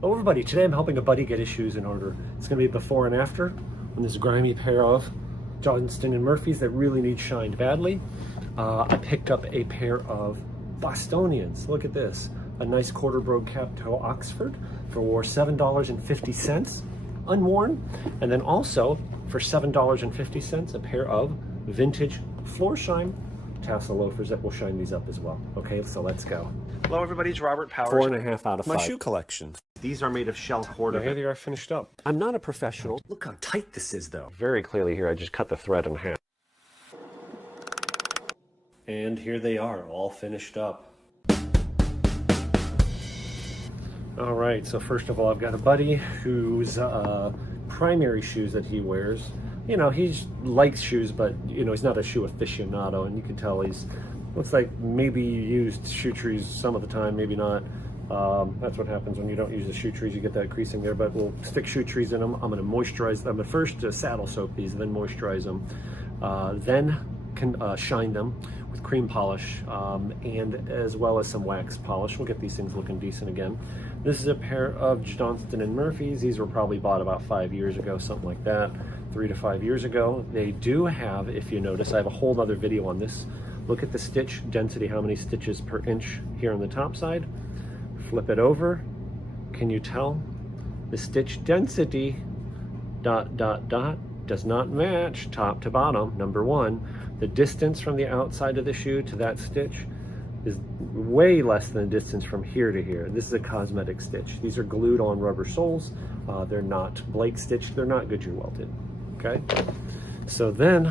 Hello everybody, today I'm helping a buddy get his shoes in order. It's going to be before and after on this grimy pair of Johnston and Murphys that really need shined badly. I picked up a pair of Bostonians. Look at this. A nice quarter brogue cap toe Oxford for $7.50, unworn. And then also for $7.50, a pair of vintage Florsheim Tassel loafers that will shine these up as well. Okay, so let's go. Hello everybody, it's Robert Powers. 4.5 out of 5. My shoe collection. These are made of shell cord. Here they are finished up. I'm not a professional. Look how tight this is though. Very clearly here, I just cut the thread in half. And here they are, all finished up. All right, so first of all, I've got a buddy whose primary shoes that he wears, you know, he likes shoes, but you know, he's not a shoe aficionado, and you can tell he's, looks like maybe used shoe trees some of the time, maybe not. That's what happens when you don't use the shoe trees, you get that creasing there, but we'll stick shoe trees in them. I'm gonna moisturize them, but first saddle soak these, then moisturize them, then can shine them with cream polish, and as well as some wax polish. We'll get these things looking decent again. This is a pair of Johnston and Murphys. These were probably bought about 5 years ago, something like that, 3 to 5 years ago. They do have, if you notice, I have a whole other video on this. Look at the stitch density, how many stitches per inch here on the top side. Flip it over. Can you tell? The stitch density, ... does not match top to bottom, number one. The distance from the outside of the shoe to that stitch is way less than the distance from here to here. This is a cosmetic stitch. These are glued on rubber soles. They're not Blake stitched, they're not Goodyear Welted, okay? So then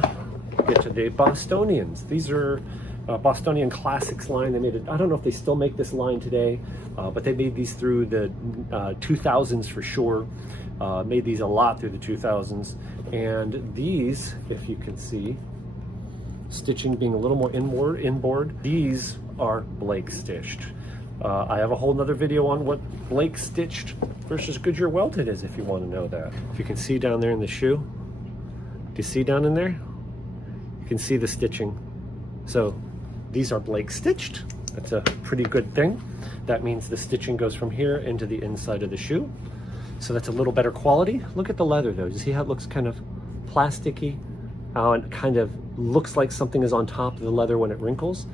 get to the Bostonians. These are Bostonian Classics line. They made it, I don't know if they still make this line today, but they made these through the 2000s for sure. Made these a lot through the 2000s. And these, if you can see, stitching being a little more inboard, these are Blake stitched. I have a whole nother video on what Blake stitched versus Goodyear Welted is, if you want to know that. If you can see down there in the shoe, do you see down in there? You can see the stitching. So these are Blake stitched. That's a pretty good thing. That means the stitching goes from here into the inside of the shoe. So that's a little better quality. Look at the leather though. You see how it looks kind of plasticky? How it kind of looks like something is on top of the leather when it wrinkles.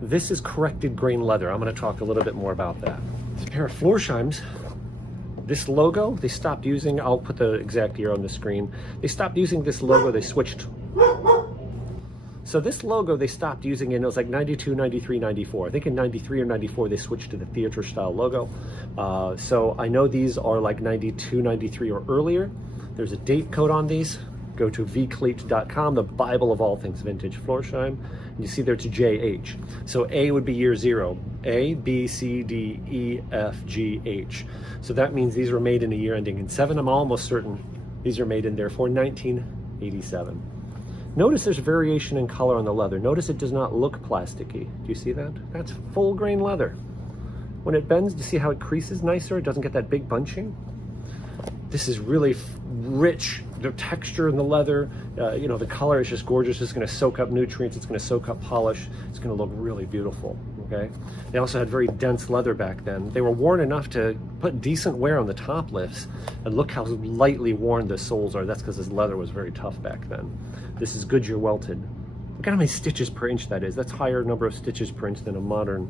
This is corrected grain leather. I'm going to talk a little bit more about that. This pair of Florsheims, this logo, they stopped using, I'll put the exact year on the screen. They stopped using this logo, they switched. So this logo they stopped using and it was like 92, 93, 94. I think in 93 or 94 they switched to the theater style logo. So I know these are like 92, 93 or earlier. There's a date code on these. Go to vcleat.com, the Bible of all things vintage Florsheim. And you see there it's JH. So A would be year 0. A, B, C, D, E, F, G, H. So that means these were made in a year ending in 7. I'm almost certain these are made in there for 1987. Notice there's variation in color on the leather. Notice it does not look plasticky. Do you see that? That's full grain leather. When it bends, do you see how it creases nicer? It doesn't get that big bunching. This is really rich. The texture in the leather, you know, the color is just gorgeous. It's going to soak up nutrients. It's going to soak up polish. It's going to look really beautiful, okay? They also had very dense leather back then. They were worn enough to put decent wear on the top lifts. And look how lightly worn the soles are. That's because this leather was very tough back then. This is Goodyear Welted. Look at how many stitches per inch that is. That's higher number of stitches per inch than a modern,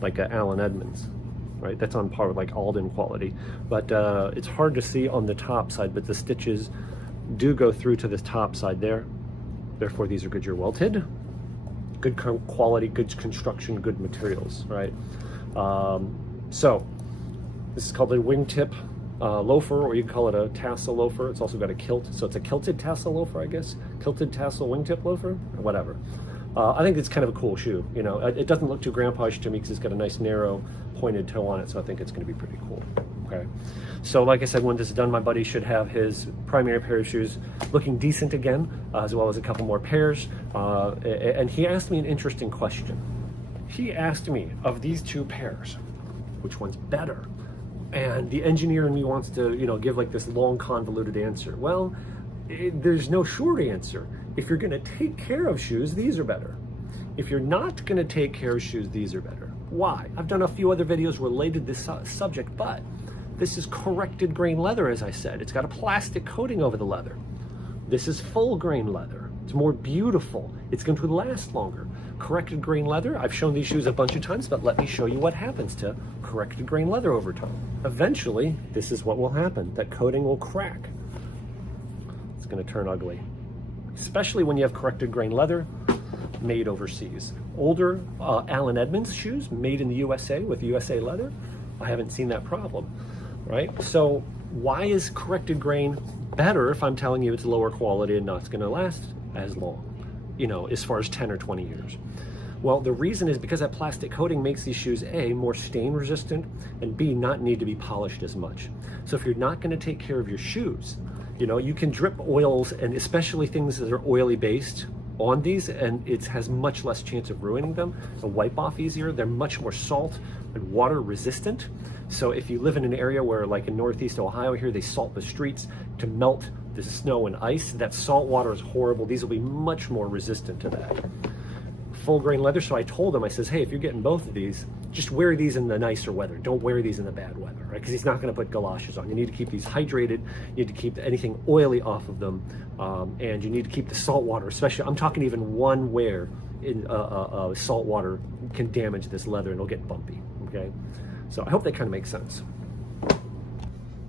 like a Allen Edmonds. Right, that's on par with like Alden quality, but it's hard to see on the top side, but the stitches do go through to the top side there. Therefore, these are Goodyear Welted. Good quality, good construction, good materials, right? So this is called a wingtip loafer, or you can call it a tassel loafer. It's also got a kilt, so it's a kilted tassel loafer, I guess. Kilted tassel wingtip loafer, or whatever. I think it's kind of a cool shoe. You know, it doesn't look too grandpa-ish to me because it's got a nice narrow pointed toe on it, so I think it's going to be pretty cool. Okay, so like I said, when this is done, my buddy should have his primary pair of shoes looking decent again, as well as a couple more pairs. And he asked me an interesting question. He asked me, of these two pairs, which one's better? And the engineer in me wants to, you know, give like this long convoluted answer. Well, there's no short answer. If you're going to take care of shoes, these are better. If you're not going to take care of shoes, these are better. Why? I've done a few other videos related to this subject, but This is corrected grain leather, as I said. It's got a plastic coating over the leather. This is full grain leather. It's more beautiful. It's going to last longer. Corrected grain leather, I've shown these shoes a bunch of times, but let me show you what happens to corrected grain leather over time. Eventually, this is what will happen. That coating will crack. It's going to turn ugly, especially when you have corrected grain leather made overseas. Older Allen Edmonds shoes made in the USA with USA leather, I haven't seen that problem, right? So why is corrected grain better if I'm telling you it's lower quality and not going to last as long, you know, as far as 10 or 20 years? Well, the reason is because that plastic coating makes these shoes A, more stain resistant, and B, not need to be polished as much. So if you're not going to take care of your shoes, you know, you can drip oils, and especially things that are oily based, on these, and it has much less chance of ruining them. They'll wipe off easier. They're much more salt and water resistant. So if you live in an area where, like in Northeast Ohio here, they salt the streets to melt the snow and ice, that salt water is horrible. These will be much more resistant to that. Full grain leather, so I told him, I says, hey, if you're getting both of these, just wear these in the nicer weather. Don't wear these in the bad weather, right? Because he's not going to put galoshes on. You need to keep these hydrated. You need to keep anything oily off of them. And you need to keep the salt water, especially, I'm talking even one wear in salt water can damage this leather and it'll get bumpy, okay? So I hope that kind of makes sense.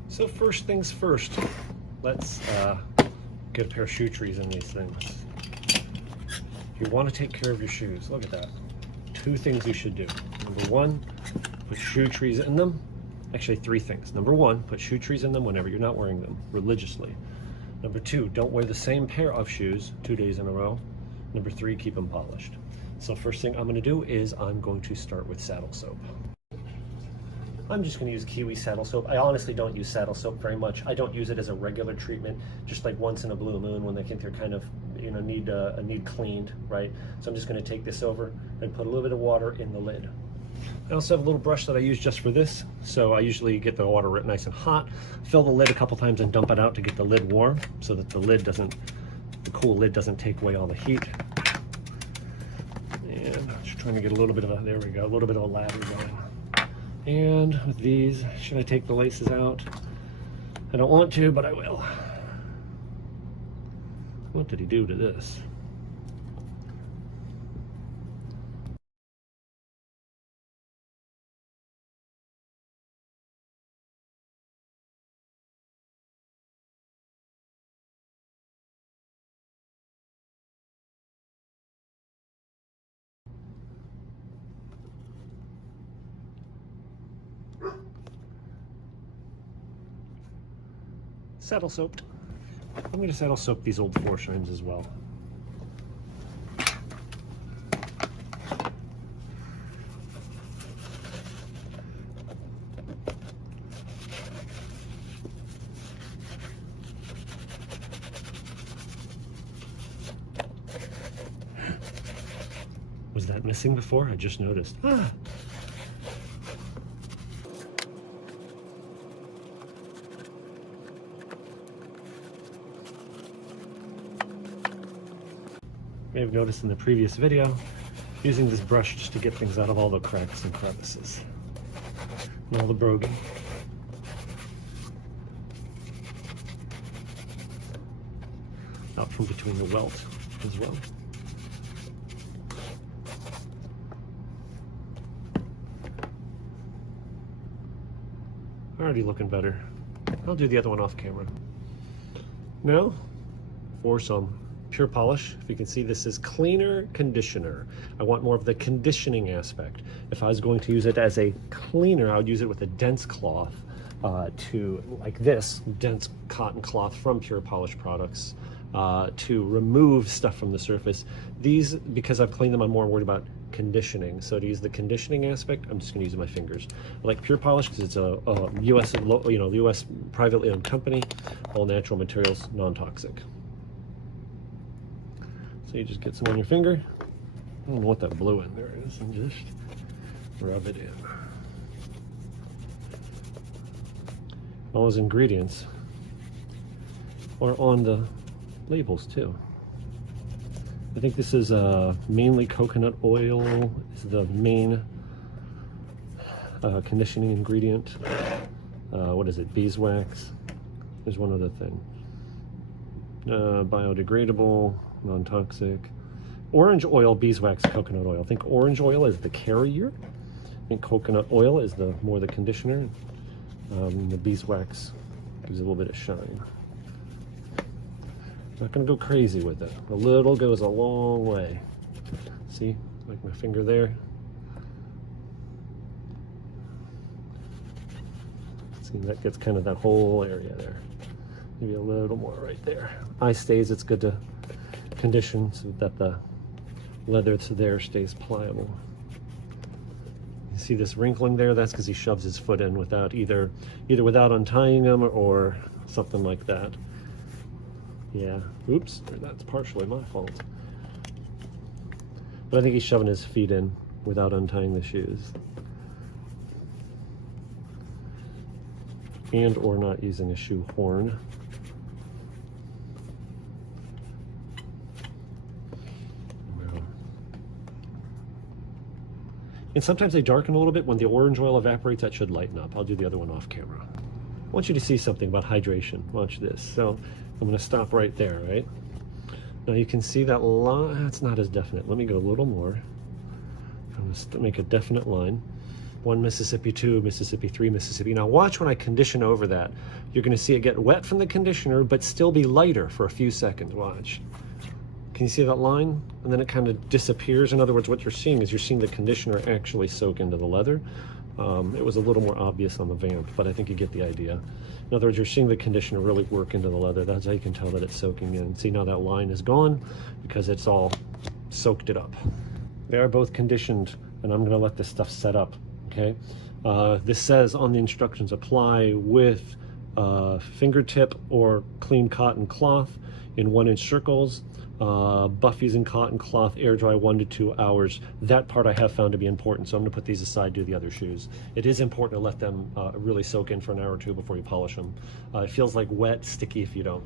So first things first, let's get a pair of shoe trees in these things. If you want to take care of your shoes, look at that. Two things you should do. Number one, put shoe trees in them. Actually, three things. Number one, put shoe trees in them whenever you're not wearing them, religiously. Number two, don't wear the same pair of shoes 2 days in a row. Number three, keep them polished. So first thing I'm going to do is I'm going to start with saddle soap. I'm just going to use Kiwi saddle soap. I honestly don't use saddle soap very much. I don't use it as a regular treatment, just like once in a blue moon when they think they're kind of, you know, need cleaned, right? So I'm just going to take this over and put a little bit of water in the lid. I also have a little brush that I use just for this. So I usually get the water nice and hot, fill the lid a couple times and dump it out to get the lid warm so that the cool lid doesn't take away all the heat. And I'm just trying to get a little bit of there we go, a little bit of a lather going. And with these, should I take the laces out? I don't want to, but I will. What did he do to this? Saddle soaped. I'm going to saddle soap these old Florsheims as well. Was that missing before? I just noticed. Ah. You may have noticed in the previous video, using this brush just to get things out of all the cracks and crevices and all the broguing. Out from between the welt as well. Already looking better. I'll do the other one off camera. Now, for some pure polish. If you can see, this is cleaner conditioner. I want more of the conditioning aspect. If I was going to use it as a cleaner, I would use it with a dense cloth like this dense cotton cloth from Pure Polish products to remove stuff from the surface. These, because I've cleaned them, I'm more worried about conditioning. So to use the conditioning aspect, I'm just going to use my fingers. I like Pure Polish because it's a U.S. U.S. privately owned company, all natural materials, non-toxic. So you just get some on your finger. I don't know what that blue in there is, and just rub it in. All those ingredients are on the labels too. I think this is mainly coconut oil is the main conditioning ingredient. what is it, beeswax. There's one other thing. Biodegradable, non-toxic. Orange oil, beeswax, coconut oil. I think orange oil is the carrier. I think coconut oil is the more the conditioner. The beeswax gives it a little bit of shine. Not gonna go crazy with it. A little goes a long way. See, like my finger there. See, that gets kind of that whole area there. Maybe a little more right there. Eye stays, it's good to condition so that the leather to there stays pliable. You see this wrinkling there? That's because he shoves his foot in without either without untying them or something like that. Yeah, oops, that's partially my fault. But I think he's shoving his feet in without untying the shoes. And or not using a shoe horn. And sometimes they darken a little bit. When the orange oil evaporates, that should lighten up. I'll do the other one off camera. I want you to see something about hydration. Watch this. So I'm going to stop right there, right? Now you can see that line. That's not as definite. Let me go a little more. I'm going to make a definite line. 1 Mississippi, 2 Mississippi, 3 Mississippi. Now watch when I condition over that. You're going to see it get wet from the conditioner, but still be lighter for a few seconds. Watch. Can you see that line? And then it kind of disappears. In other words, what you're seeing is you're seeing the conditioner actually soak into the leather. It was a little more obvious on the vamp, but I think you get the idea. In other words, you're seeing the conditioner really work into the leather. That's how you can tell that it's soaking in. See, now that line is gone because it's all soaked it up. They are both conditioned, and I'm going to let this stuff set up, okay? This says on the instructions, apply with fingertip or clean cotton cloth in 1-inch circles. Buff using cotton cloth, air dry 1 to 2 hours. That part I have found to be important, so I'm going to put these aside, do the other shoes. It is important to let them really soak in for an hour or two before you polish them. It feels like wet, sticky if you don't.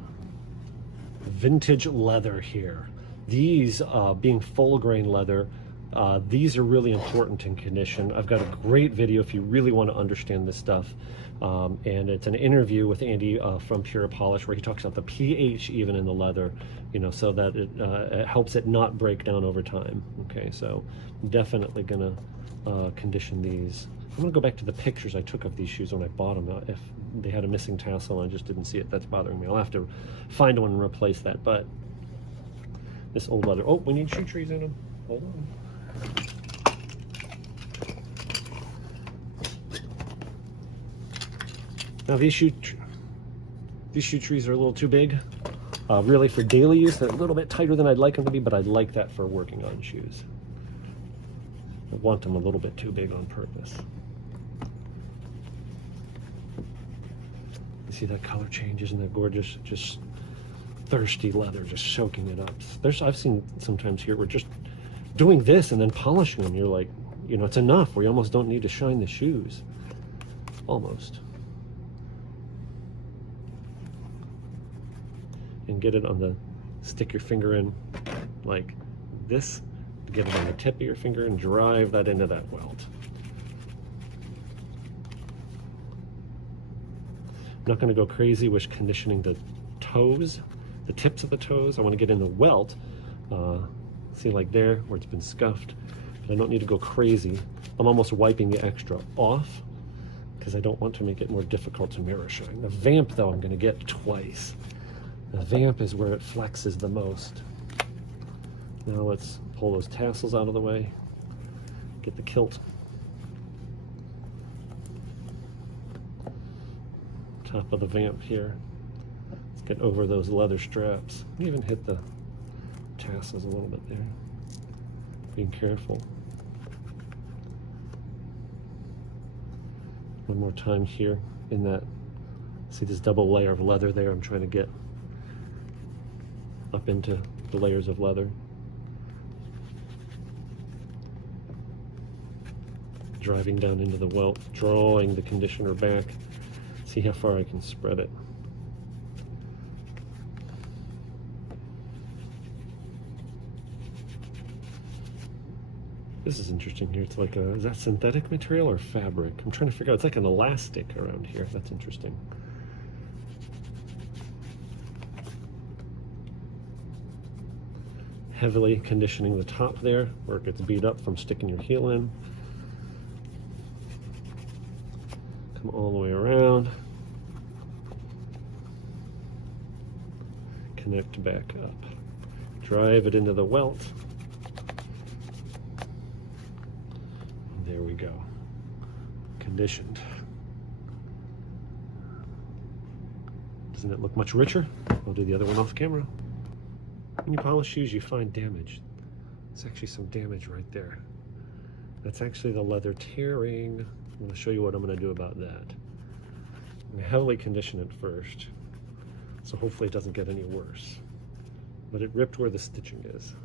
Vintage leather here. These being full grain leather, these are really important in condition. I've got a great video if you really want to understand this stuff. And it's an interview with Andy from Pure Polish where he talks about the pH even in the leather, you know, so that it helps it not break down over time. Okay, so definitely gonna condition these. I'm gonna go back to the pictures I took of these shoes when I bought them. If they had a missing tassel and I just didn't see it, that's bothering me. I'll have to find one and replace that. But this old leather, oh, we need shoe trees in them. Hold on. Now these shoe trees are a little too big, really for daily use. They're a little bit tighter than I'd like them to be, but I'd like that for working on shoes. I want them a little bit too big on purpose. You see that color change? Isn't that gorgeous? Just thirsty leather, just soaking it up. I've seen sometimes here we're just doing this and then polishing them. You're like, you know, it's enough where you almost don't need to shine the shoes. Almost. And get it on the, stick your finger in like this, get it on the tip of your finger and drive that into that welt. I'm not going to go crazy with conditioning the toes, the tips of the toes. I want to get in the welt, see like there where it's been scuffed, but I don't need to go crazy. I'm almost wiping the extra off because I don't want to make it more difficult to mirror shine. The vamp though I'm going to get twice. The vamp is where it flexes the most. Now let's pull those tassels out of the way, get the kilt. Top of the vamp here. Let's get over those leather straps. Even hit the tassels a little bit there. Being careful. One more time here in that, see this double layer of leather there? I'm trying to get up into the layers of leather. Driving down into the welt, drawing the conditioner back. See how far I can spread it. This is interesting here. It's like is that synthetic material or fabric? I'm trying to figure out. It's like an elastic around here. That's interesting. Heavily conditioning the top there where it gets beat up from sticking your heel in. Come all the way around. Connect back up. Drive it into the welt. There we go. Conditioned. Doesn't it look much richer? I'll do the other one off camera. When you polish shoes, you find damage. There's actually some damage right there. That's actually the leather tearing. I'm going to show you what I'm going to do about that. I'm going to heavily condition it first, so hopefully it doesn't get any worse. But it ripped where the stitching is.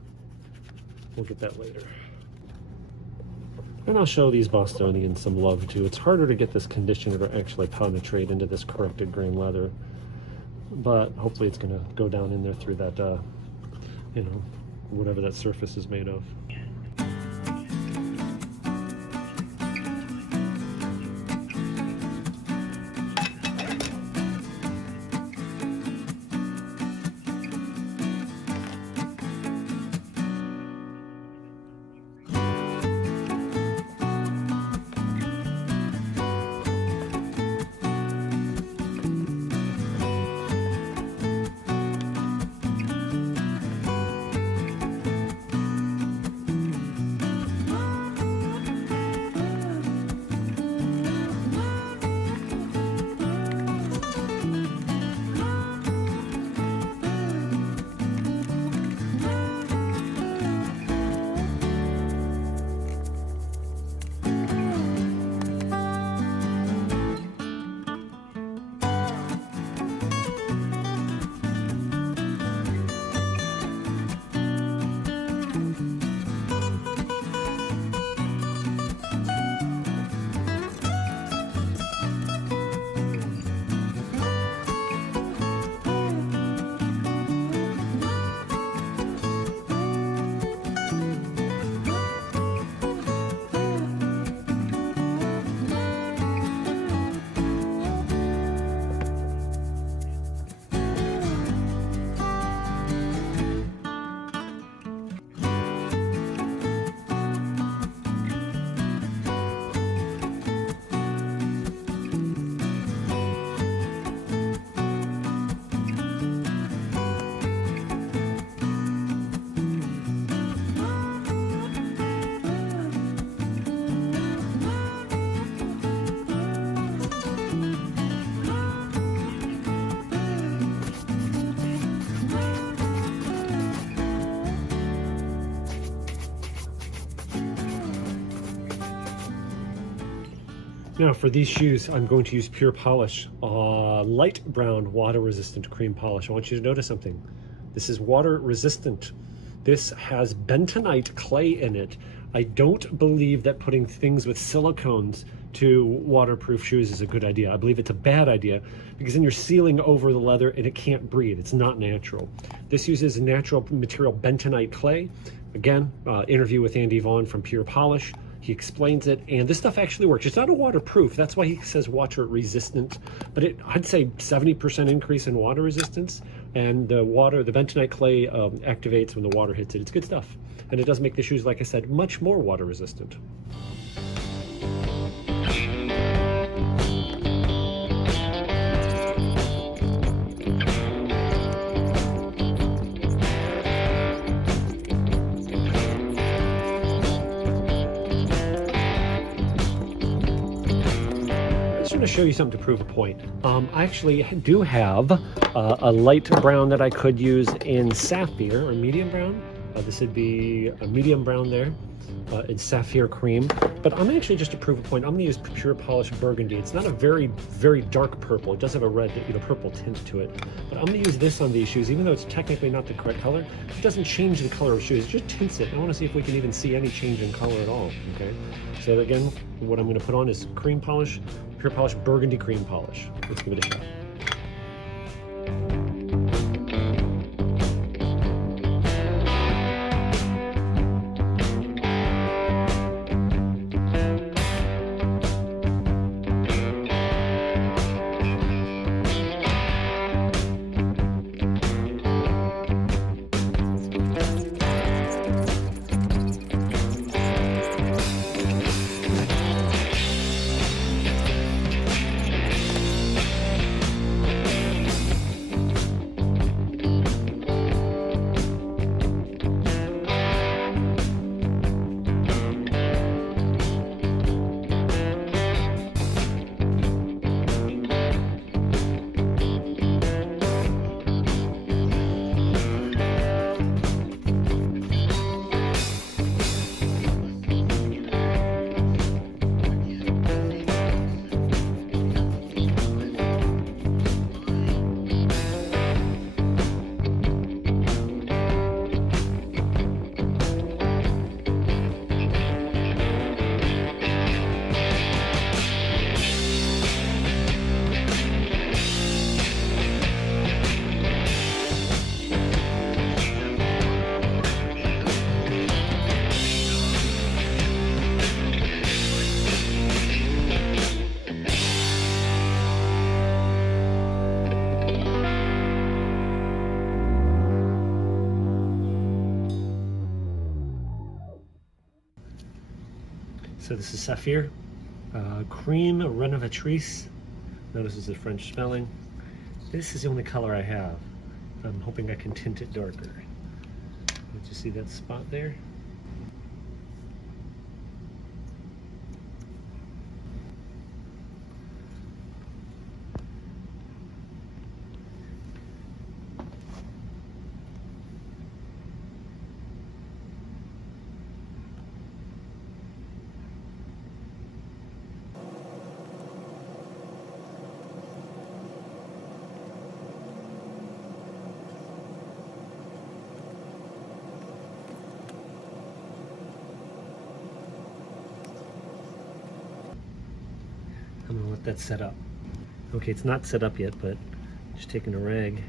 We'll get that later. And I'll show these Bostonian some love too. It's harder to get this conditioner to actually penetrate into this corrected grain leather, but hopefully it's going to go down in there through that, you know, whatever that surface is made of. Now for these shoes, I'm going to use Pure Polish, light brown water resistant cream polish. I want you to notice something. This is water resistant. This has bentonite clay in it. I don't believe that putting things with silicones to waterproof shoes is a good idea. I believe it's a bad idea because then you're sealing over the leather and it can't breathe. It's not natural. This uses natural material bentonite clay. Again, interview with Andy Vaughn from Pure Polish. He explains it, and this stuff actually works. It's not a waterproof. That's why he says water resistant, but I'd say 70% increase in water resistance, and the bentonite clay activates when the water hits it. It's good stuff, and it does make the shoes, like I said, much more water resistant. To show you something to prove a point. I actually do have a light brown that I could use in sapphire or medium brown. This would be a medium brown there in sapphire cream. But I'm actually, just to prove a point, I'm going to use Pure Polish burgundy. It's not a very, very dark purple. It does have a red, purple tint to it. But I'm going to use this on these shoes, even though it's technically not the correct color. It doesn't change the color of shoes. It just tints it. I want to see if we can even see any change in color at all. Okay. So again, what I'm going to put on is cream polish. Pure Polish burgundy cream polish. Let's give it a shot. So this is Saphir, cream renovatrice. Notice this is French spelling. This is the only color I have. I'm hoping I can tint it darker. Did you see that spot there? I'm gonna let that set up. Okay, it's not set up yet, but just taking a rag.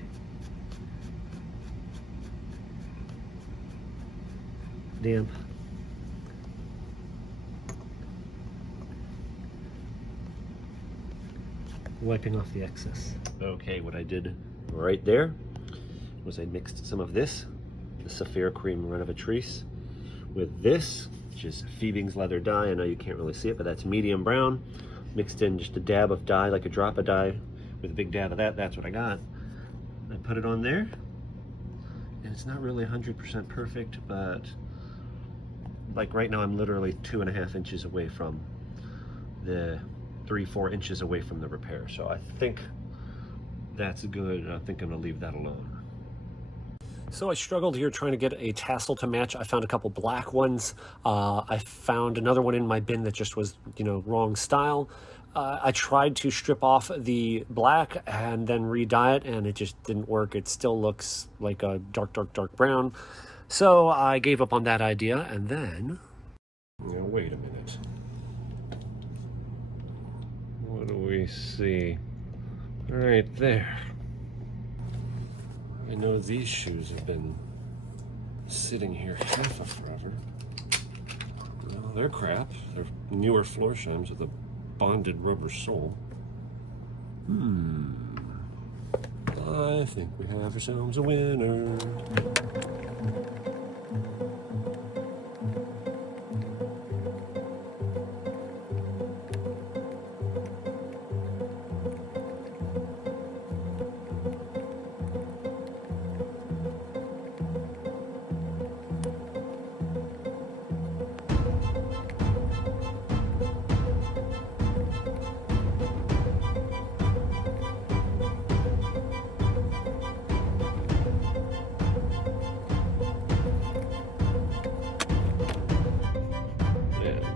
Damp. Wiping off the excess. Okay, what I did right there was I mixed some of this, the Saphir Cream Renovatrice, with this, which is Phoebe's Leather Dye. I know you can't really see it, but that's medium brown. Mixed in just a dab of dye, like a drop of dye, with a big dab of that. That's what I got. I put it on there, and it's not really 100% perfect, but like right now I'm literally 2.5 inches away from the 3-4 inches away from the repair. So I think that's good. I think I'm gonna leave that alone. So I struggled here trying to get a tassel to match. I found a couple black ones. I found another one in my bin that just was, you know, wrong style. I tried to strip off the black and then re-dye it, and it just didn't work. It still looks like a dark, dark, dark brown. So I gave up on that idea, and then... Now, wait a minute. What do we see? Right there. I know these shoes have been sitting here half of forever. Well, they're crap. They're newer Florsheims with a bonded rubber sole. I think we have ourselves a winner.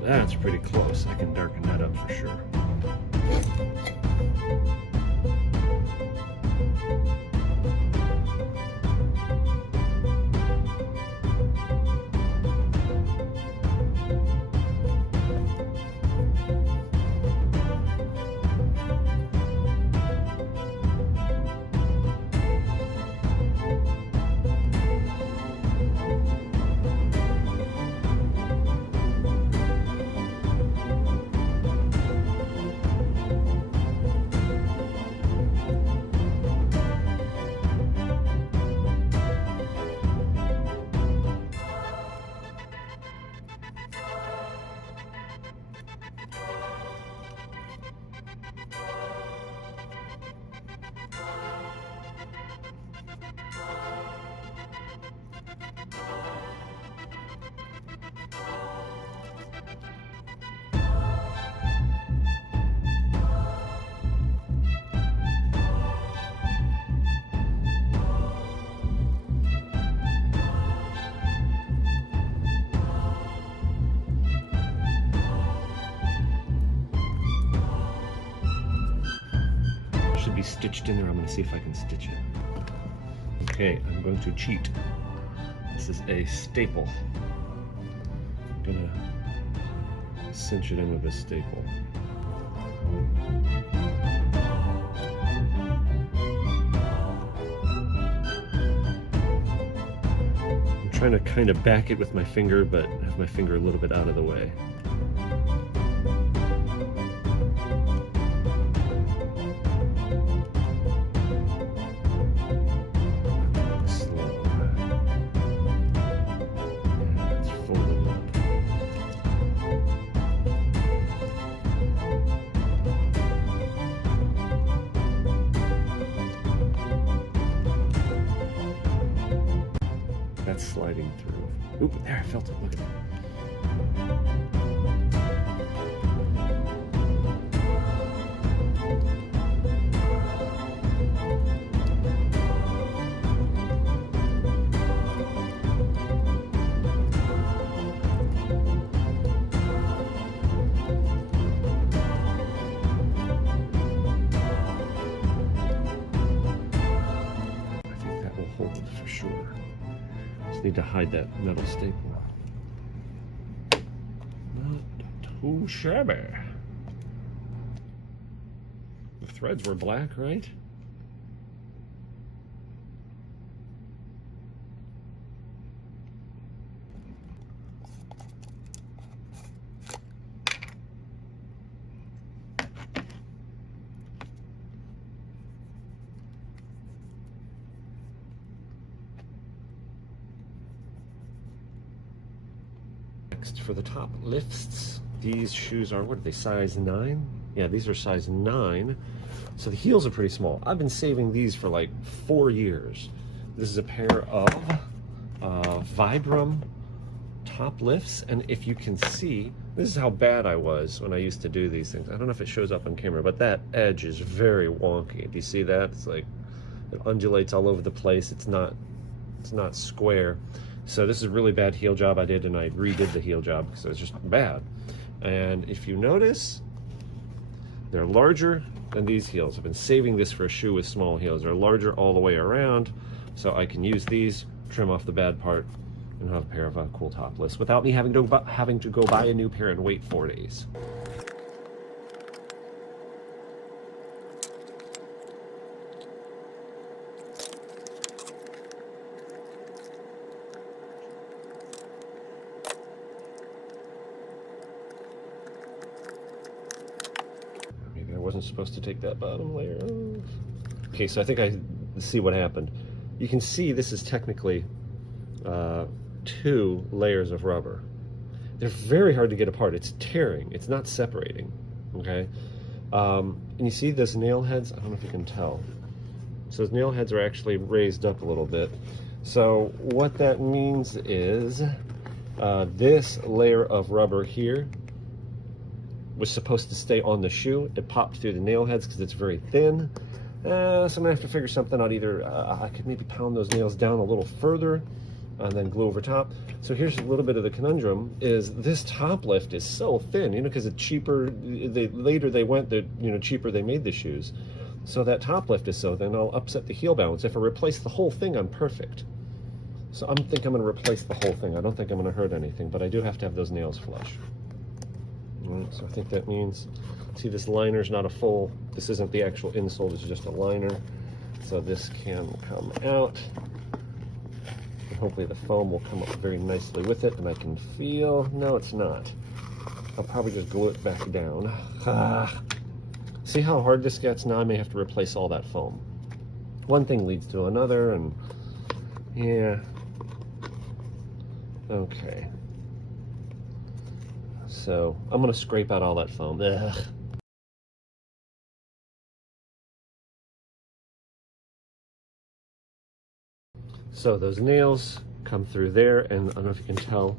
That's pretty close. I can darken that up for sure. Stitched in there. I'm going to see if I can stitch it. Okay, I'm going to cheat. This is a staple. I'm going to cinch it in with a staple. I'm trying to kind of back it with my finger, but have my finger a little bit out of the way. it's sliding through. Oop, there, I felt it. Look at that. Hold it for sure. Just need to hide that metal staple. Not too shabby. The threads were black, right? For the top lifts, these shoes are, what are they, size 9? Yeah, these are size 9. So the heels are pretty small. I've been saving these for like 4 years. This is a pair of Vibram top lifts, and if you can see, this is how bad I was when I used to do these things. I don't know if it shows up on camera, but that edge is very wonky. Do you see that? It's like it undulates all over the place. It's not square. So this is a really bad heel job I did, and I redid the heel job because it was just bad. And if you notice, they're larger than these heels. I've been saving this for a shoe with small heels. They're larger all the way around, so I can use these, trim off the bad part, and have a pair of cool topless without me having to go buy a new pair and wait 4 days. Wasn't supposed to take that bottom layer off. Okay, so I think I see what happened. You can see this is technically 2 layers of rubber. They're very hard to get apart. It's tearing. It's not separating. Okay, and you see those nail heads? I don't know if you can tell. So those nail heads are actually raised up a little bit. So what that means is this layer of rubber here was supposed to stay on the shoe. It popped through the nail heads because it's very thin. So I'm gonna have to figure something out. Either I could maybe pound those nails down a little further and then glue over top. So here's a little bit of the conundrum: is this top lift is so thin, because it's cheaper. Later they went, the cheaper they made the shoes. So that top lift is so thin, I'll upset the heel balance. If I replace the whole thing, I'm perfect. So I'm gonna replace the whole thing. I don't think I'm gonna hurt anything, but I do have to have those nails flush. Right, so I think that means, see, this liner's not a full, this isn't the actual insole, this is just a liner. So this can come out. And hopefully the foam will come up very nicely with it, and I can feel, no, it's not. I'll probably just glue it back down. See how hard this gets? Now I may have to replace all that foam. One thing leads to another, and yeah. Okay. So I'm gonna scrape out all that foam. Ugh. So those nails come through there, and I don't know if you can tell,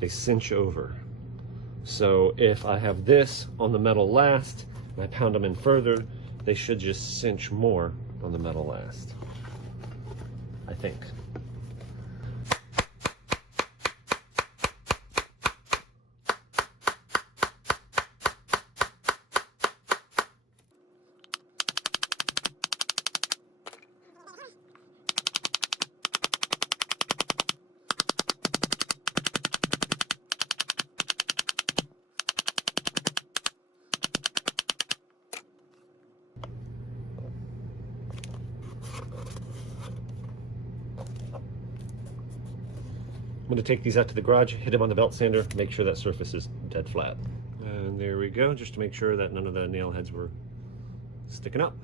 they cinch over. So if I have this on the metal last, and I pound them in further, they should just cinch more on the metal last, I think. I'm going to take these out to the garage, hit them on the belt sander, make sure that surface is dead flat. And there we go, just to make sure that none of the nail heads were sticking up.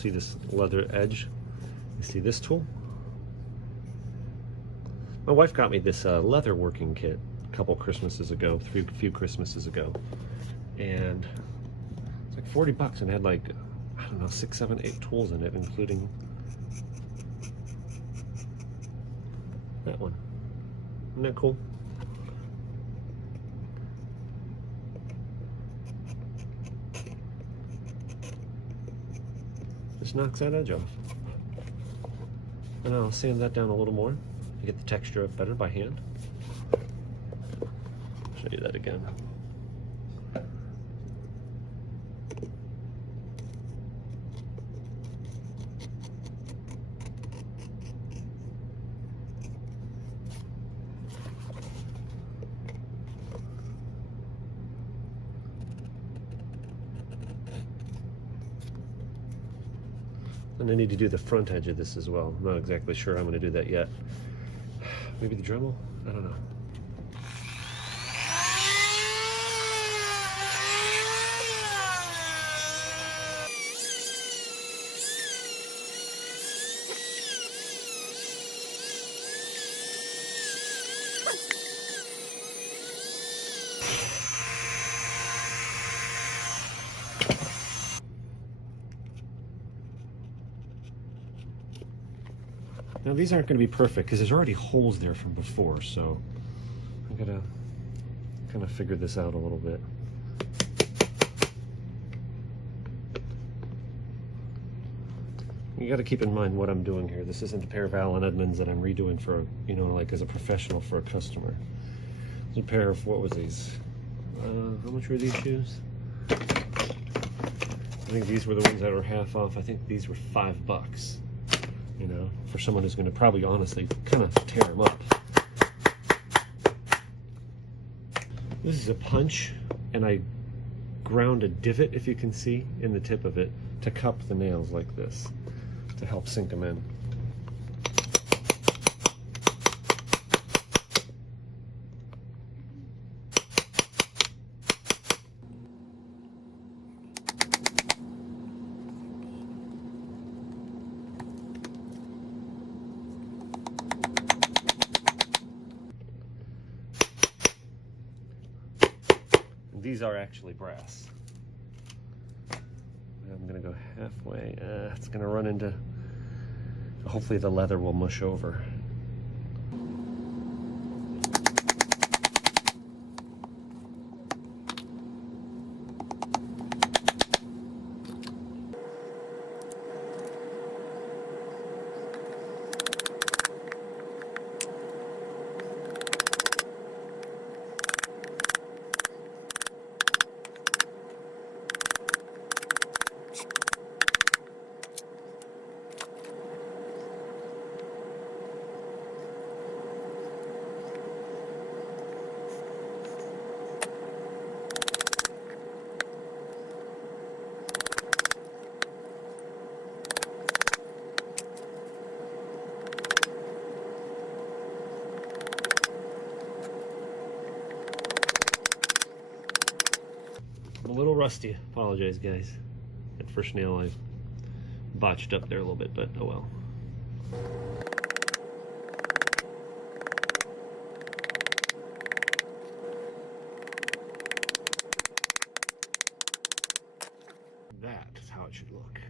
See this leather edge? You see this tool? My wife got me this leather working kit a couple Christmases ago, few Christmases ago, and it's like 40 bucks and had like, I don't know, 6, 7, 8 tools in it, including that one. Isn't that cool? Just knocks that edge off. And I'll sand that down a little more to get the texture up better by hand. Show you that again. And I need to do the front edge of this as well. I'm not exactly sure I'm going to do that yet. Maybe the Dremel? I don't know. Now these aren't going to be perfect because there's already holes there from before, so I'm going to kind of figure this out a little bit. You got to keep in mind what I'm doing here. This isn't a pair of Allen Edmonds that I'm redoing for, you know, like as a professional for a customer. It's a pair of, what was these? How much were these shoes? I think these were the ones that were half off. I think these were $5. You know, for someone who's going to probably honestly kind of tear them up. This is a punch, and I ground a divot, if you can see, in the tip of it to cup the nails like this to help sink them in. These are actually brass. I'm gonna go halfway. It's gonna run into, hopefully the leather will mush over. A little rusty. Apologize, guys. That first nail I botched up there a little bit, but oh well. That is how it should look.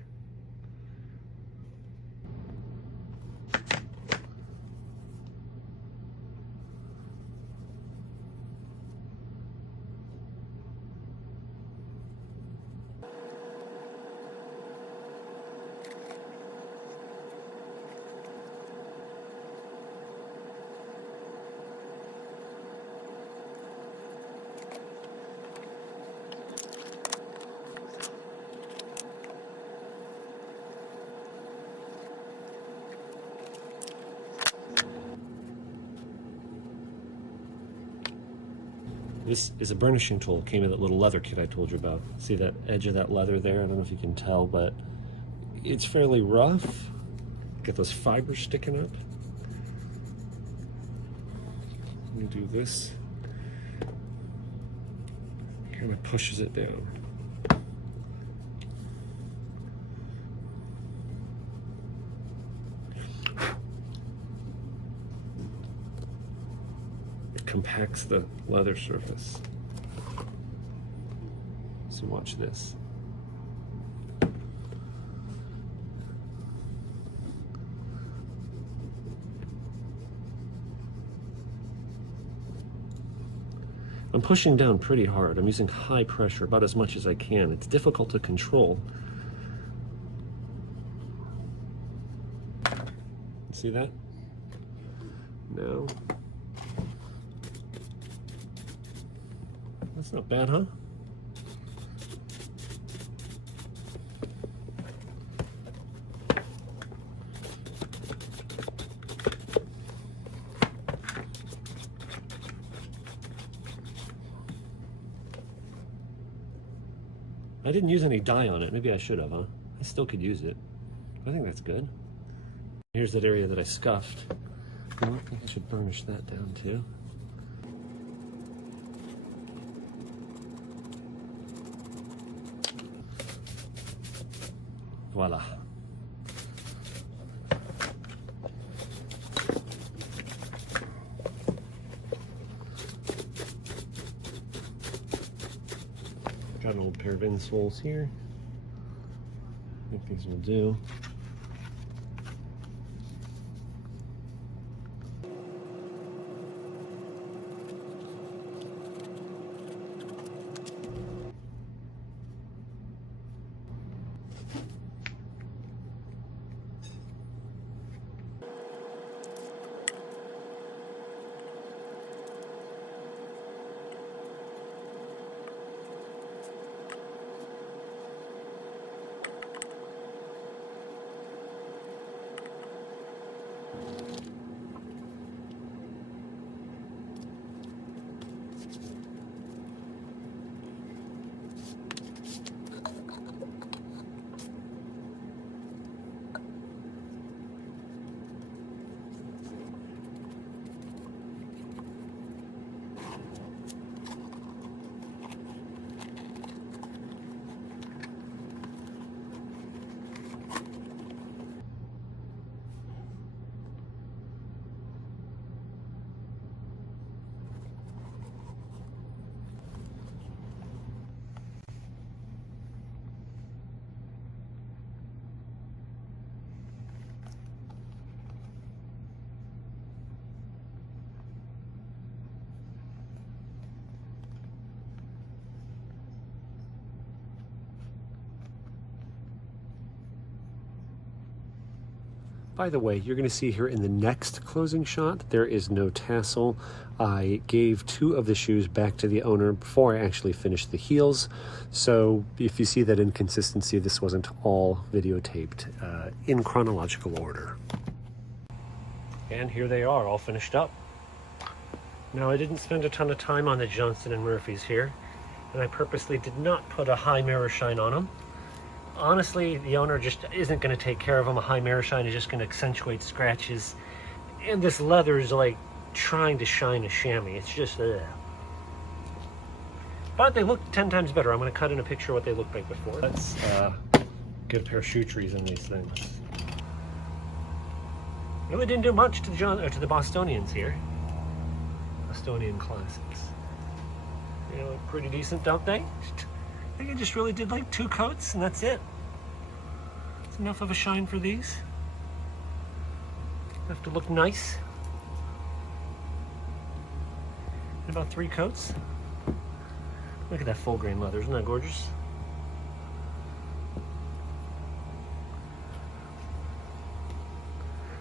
This is a burnishing tool. Came in that little leather kit I told you about. See that edge of that leather there? I don't know if you can tell, but it's fairly rough. Get those fibers sticking up. Let me do this. Kind of pushes it down. compacts the leather surface. So watch this. I'm pushing down pretty hard. I'm using high pressure, about as much as I can. It's difficult to control. See that? No. That's not bad, huh? I didn't use any dye on it. Maybe I should have, huh? I still could use it. I think that's good. Here's that area that I scuffed. I think I should burnish that down too. Voila. Got an old pair of insoles here. I think these will do. By the way, you're going to see here in the next closing shot, there is no tassel. I gave 2 of the shoes back to the owner before I actually finished the heels. So if you see that inconsistency, this wasn't all videotaped in chronological order. And here they are, all finished up. Now, I didn't spend a ton of time on the Johnston and Murphys here, and I purposely did not put a high mirror shine on them. Honestly, the owner just isn't going to take care of them. A high mirror shine is just going to accentuate scratches. And this leather is like trying to shine a chamois. It's just, ugh. But they look 10 times better. I'm going to cut in a picture of what they looked like before. Let's get a pair of shoe trees in these things. Really didn't do much to the Bostonians here. Bostonian classics. They look pretty decent, don't they? I think I just really did like 2 coats and that's it. It's enough of a shine for these. Have to look nice. And about 3 coats. Look at that full grain leather, isn't that gorgeous?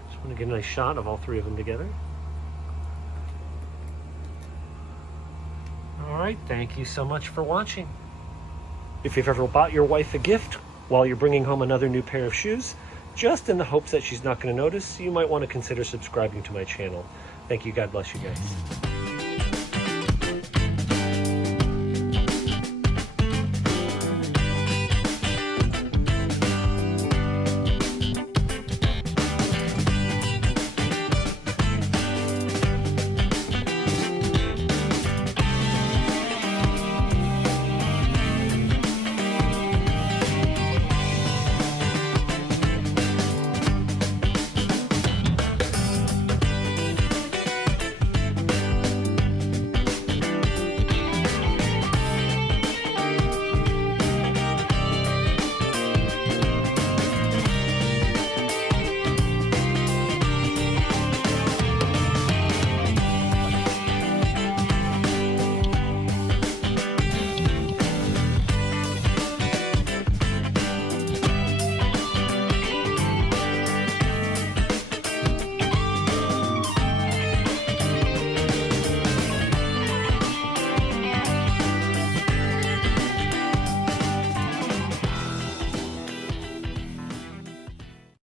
Just want to get a nice shot of all 3 of them together. All right, thank you so much for watching. If you've ever bought your wife a gift while you're bringing home another new pair of shoes, just in the hopes that she's not going to notice, you might want to consider subscribing to my channel. Thank you. God bless you guys.